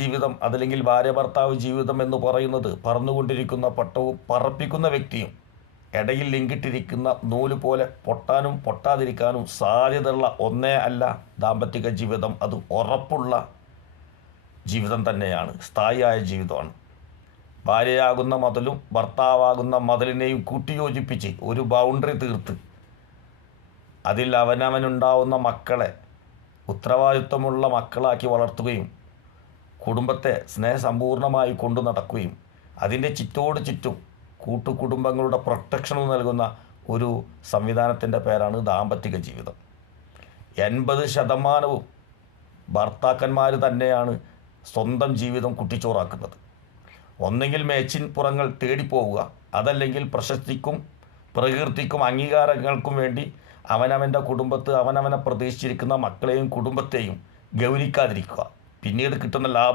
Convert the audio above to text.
ജീവിതം അതല്ലെങ്കിൽ ഭാര്യ ഭർത്താവ് ജീവിതം എന്ന് പറയുന്നത് പറന്നുകൊണ്ടിരിക്കുന്ന പട്ടവും പറപ്പിക്കുന്ന വ്യക്തിയും ഇടയിൽ ലിങ്കിട്ടിരിക്കുന്ന നൂല് പോലെ പൊട്ടാനും പൊട്ടാതിരിക്കാനും സാധ്യതയുള്ള ഒന്നേ അല്ല ദാമ്പത്തിക ജീവിതം. അത് ഉറപ്പുള്ള ജീവിതം തന്നെയാണ്, സ്ഥായിയായ ജീവിതമാണ്. ഭാര്യയാകുന്ന മതിലും ഭർത്താവാകുന്ന മതിലിനെയും കൂട്ടിയോജിപ്പിച്ച് ഒരു ബൗണ്ടറി തീർത്ത് അതിൽ അവനവനുണ്ടാവുന്ന മക്കളെ ഉത്തരവാദിത്വമുള്ള മക്കളാക്കി വളർത്തുകയും കുടുംബത്തെ സ്നേഹസമ്പൂർണമായി കൊണ്ടു നടക്കുകയും അതിൻ്റെ ചുറ്റോട് ചുറ്റും കൂട്ടുകുടുംബങ്ങളുടെ പ്രൊട്ടക്ഷൻ നൽകുന്ന ഒരു സംവിധാനത്തിൻ്റെ പേരാണ് ദാമ്പത്തിക ജീവിതം. 80% ഭർത്താക്കന്മാർ തന്നെയാണ് സ്വന്തം ജീവിതം കുട്ടിച്ചോറാക്കുന്നത്. ഒന്നെങ്കിൽ മേച്ചിൻ പുറങ്ങൾ തേടിപ്പോവുക, അതല്ലെങ്കിൽ പ്രശസ്തിക്കും പ്രകീർത്തിക്കും അംഗീകാരങ്ങൾക്കും വേണ്ടി അവനവൻ്റെ കുടുംബത്ത് അവനവനെ പ്രതീക്ഷിച്ചിരിക്കുന്ന മക്കളെയും കുടുംബത്തെയും ഗൗനിക്കാതിരിക്കുക. പിന്നീട് കിട്ടുന്ന ലാഭം